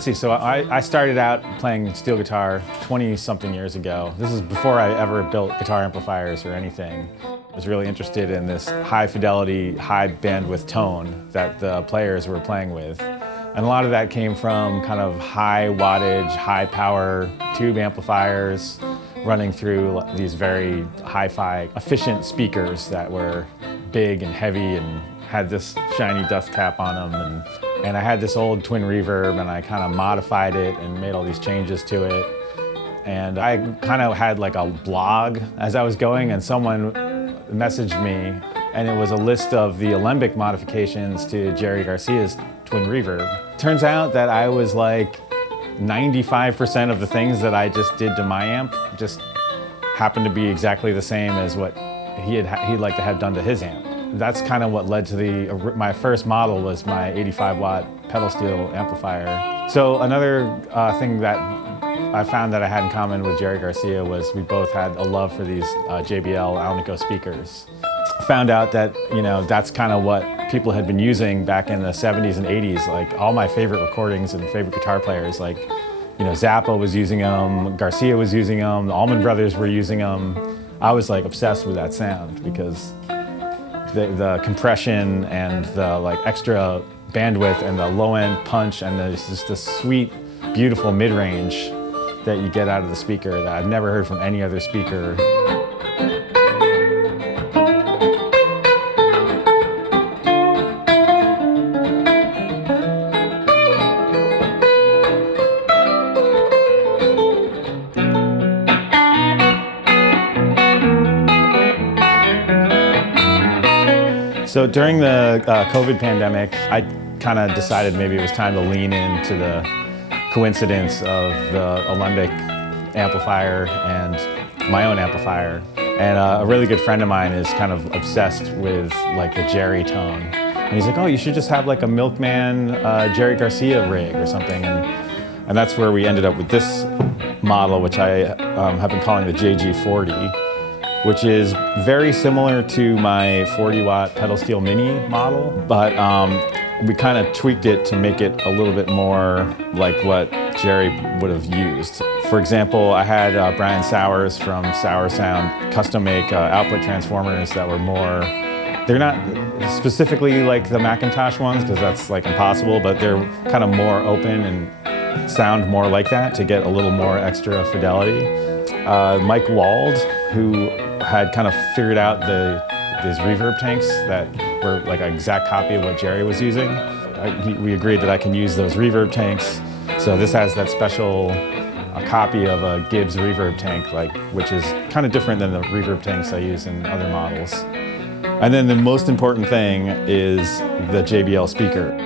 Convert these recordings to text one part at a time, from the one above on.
So I started out playing steel guitar 20-something years ago. This is before I ever built guitar amplifiers or anything. I was really interested in this high fidelity, high bandwidth tone that the players were playing with. And a lot of that came from kind of high wattage, high power tube amplifiers running through these very hi-fi efficient speakers that were big and heavy and had this shiny dust cap on them. And I had this old twin reverb and I kind of modified it and made all these changes to it. And I kind of had like a blog as I was going, and someone messaged me, and it was a list of the alembic modifications to Jerry Garcia's twin reverb. Turns out that I was like 95% of the things that I just did to my amp just happened to be exactly the same as what he'd like to have done to his amp. That's kind of what led to my first model was my 85-watt pedal steel amplifier. So another thing that I found that I had in common with Jerry Garcia was we both had a love for these JBL Alnico speakers. Found out that, that's kind of what people had been using back in the 70s and 80s. Like all my favorite recordings and favorite guitar players, like, Zappa was using them, Garcia was using them, the Allman Brothers were using them. I was like obsessed with that sound because the compression and the like extra bandwidth and the low end punch and just the sweet, beautiful mid-range that you get out of the speaker that I've never heard from any other speaker. So during the COVID pandemic, I kind of decided maybe it was time to lean into the coincidence of the alembic amplifier and my own amplifier. And a really good friend of mine is kind of obsessed with like the Jerry tone. And he's like, oh, you should just have like a Milkman Jerry Garcia rig or something. And that's where we ended up with this model, which I have been calling the JG40. Which is very similar to my 40-watt pedal steel mini model, but we kind of tweaked it to make it a little bit more like what Jerry would have used. For example, I had Brian Sowers from Sour Sound custom make output transformers that were more, they're not specifically like the Macintosh ones because that's like impossible, but they're kind of more open and sound more like that to get a little more extra fidelity. Mike Wald, who had kind of figured out these reverb tanks that were like an exact copy of what Jerry was using. We agreed that I can use those reverb tanks. So this has that special copy of a Gibbs reverb tank, which is kind of different than the reverb tanks I use in other models. And then the most important thing is the JBL speaker.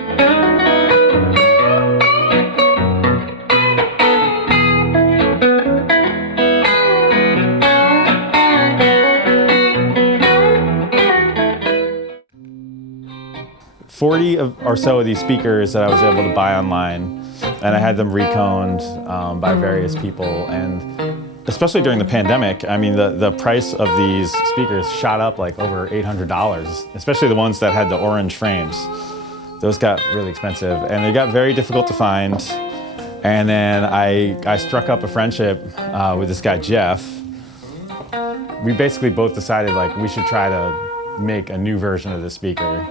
40 or so of these speakers that I was able to buy online, and I had them reconed by various people. And especially during the pandemic, I mean, the price of these speakers shot up like over $800, especially the ones that had the orange frames. Those got really expensive, and they got very difficult to find. And then I struck up a friendship with this guy, Jeff. We basically both decided like we should try to make a new version of this speaker.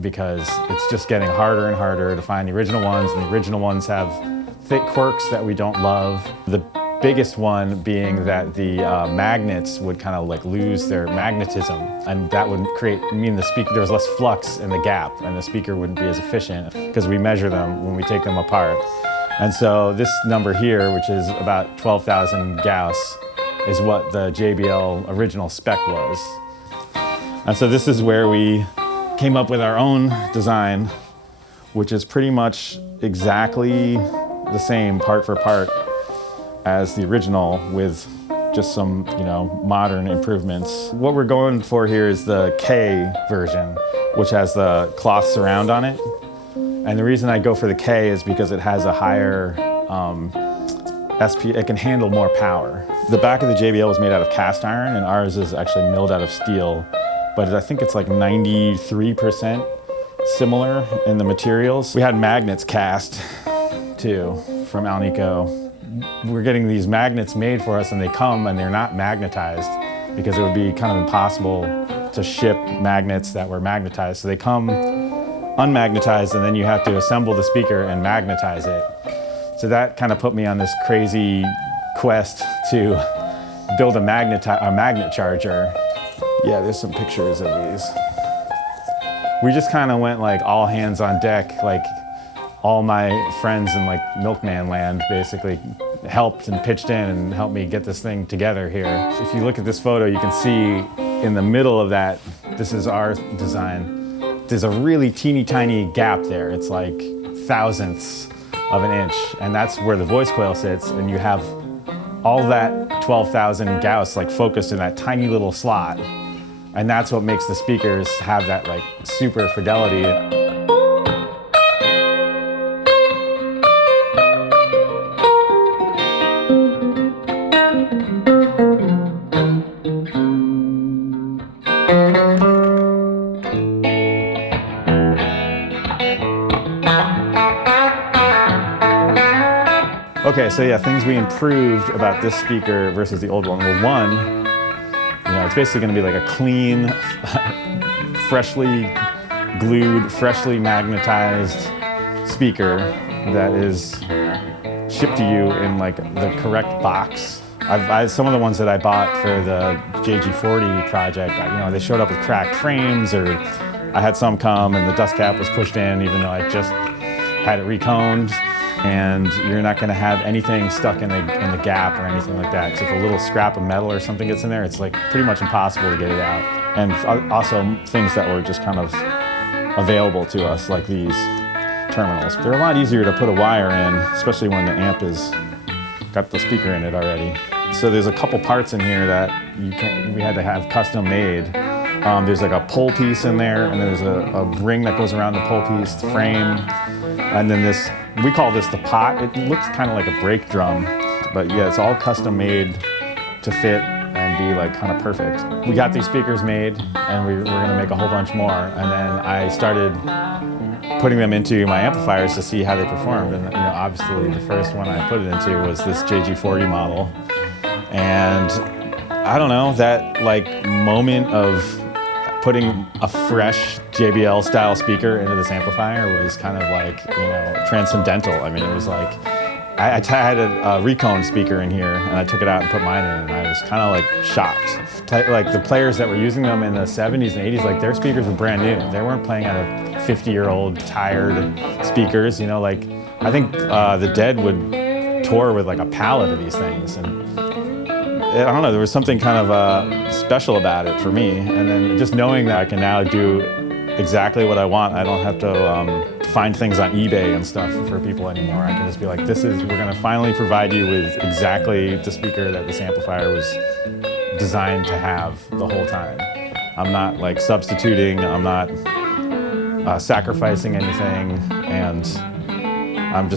Because it's just getting harder and harder to find the original ones, and the original ones have thick quirks that we don't love. The biggest one being that the magnets would kind of like lose their magnetism, and that would mean the speaker, there was less flux in the gap, and the speaker wouldn't be as efficient because we measure them when we take them apart. And so this number here, which is about 12,000 Gauss, is what the JBL original spec was. And so this is where we came up with our own design, which is pretty much exactly the same part for part as the original with just some, modern improvements. What we're going for here is the K version, which has the cloth surround on it. And the reason I go for the K is because it has a higher it can handle more power. The back of the JBL was made out of cast iron, and ours is actually milled out of steel. But I think it's like 93% similar in the materials. We had magnets cast too from Alnico. We're getting these magnets made for us, and they come and they're not magnetized because it would be kind of impossible to ship magnets that were magnetized. So they come unmagnetized, and then you have to assemble the speaker and magnetize it. So that kind of put me on this crazy quest to build a magnet charger. Yeah, there's some pictures of these. We just kind of went like all hands on deck, like all my friends in like Milkman land basically helped and pitched in and helped me get this thing together here. If you look at this photo, you can see in the middle of that, this is our design. There's a really teeny tiny gap there. It's like thousandths of an inch, and that's where the voice coil sits, and you have all that 12,000 Gauss like focused in that tiny little slot. And that's what makes the speakers have that like super fidelity. Okay, so yeah, things we improved about this speaker versus the old one. Well, one, it's basically going to be like a clean, freshly glued, freshly magnetized speaker that is shipped to you in like the correct box. Some of the ones that I bought for the JG40 project, they showed up with cracked frames, or I had some come and the dust cap was pushed in even though I just had it reconed. And you're not going to have anything stuck in the gap or anything like that. So if a little scrap of metal or something gets in there, it's like pretty much impossible to get it out. And also things that were just kind of available to us, like these terminals. They're a lot easier to put a wire in, especially when the amp is got the speaker in it already. So there's a couple parts in here that we had to have custom made. There's like a pull piece in there, and there's a ring that goes around the pull piece, the frame, and then this. We call this the pot. It looks kind of like a brake drum, but yeah, it's all custom made to fit and be like kind of perfect. We got these speakers made, and we're gonna make a whole bunch more, and then I started putting them into my amplifiers to see how they performed. And obviously the first one I put it into was this JG40 model, and I don't know, that like moment of putting a fresh JBL style speaker into this amplifier was kind of like, transcendental. I mean, it was like, I had a Recone speaker in here, and I took it out and put mine in, and I was kind of like shocked. Like the players that were using them in the 70s and 80s, like their speakers were brand new. They weren't playing out of 50-year-old tired speakers, like I think the Dead would tour with like a pallet of these things, and I don't know, there was something kind of special about it for me. And then just knowing that I can now do exactly what I want. I don't have to find things on eBay and stuff for people anymore. I can just be like, we're gonna finally provide you with exactly the speaker that this amplifier was designed to have the whole time. I'm not like substituting, I'm not sacrificing anything, and I'm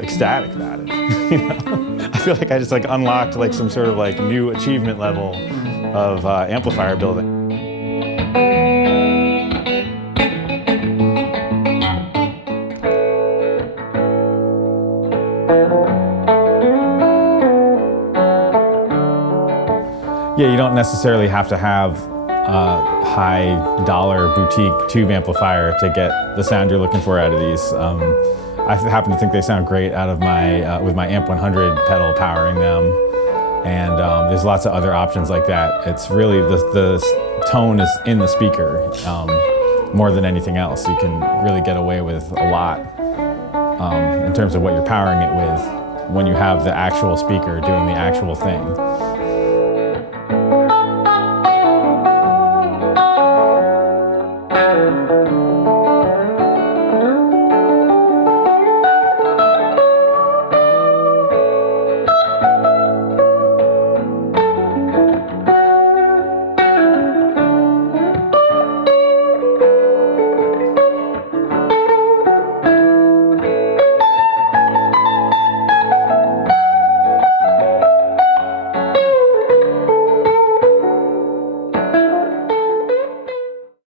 ecstatic about it. I feel like I just like unlocked like some sort of like new achievement level of amplifier building. Yeah, you don't necessarily have to have a high dollar boutique tube amplifier to get the sound you're looking for out of these. I happen to think they sound great out of my with my Amp 100 pedal powering them, and there's lots of other options like that. It's really the tone is in the speaker more than anything else. You can really get away with a lot in terms of what you're powering it with when you have the actual speaker doing the actual thing.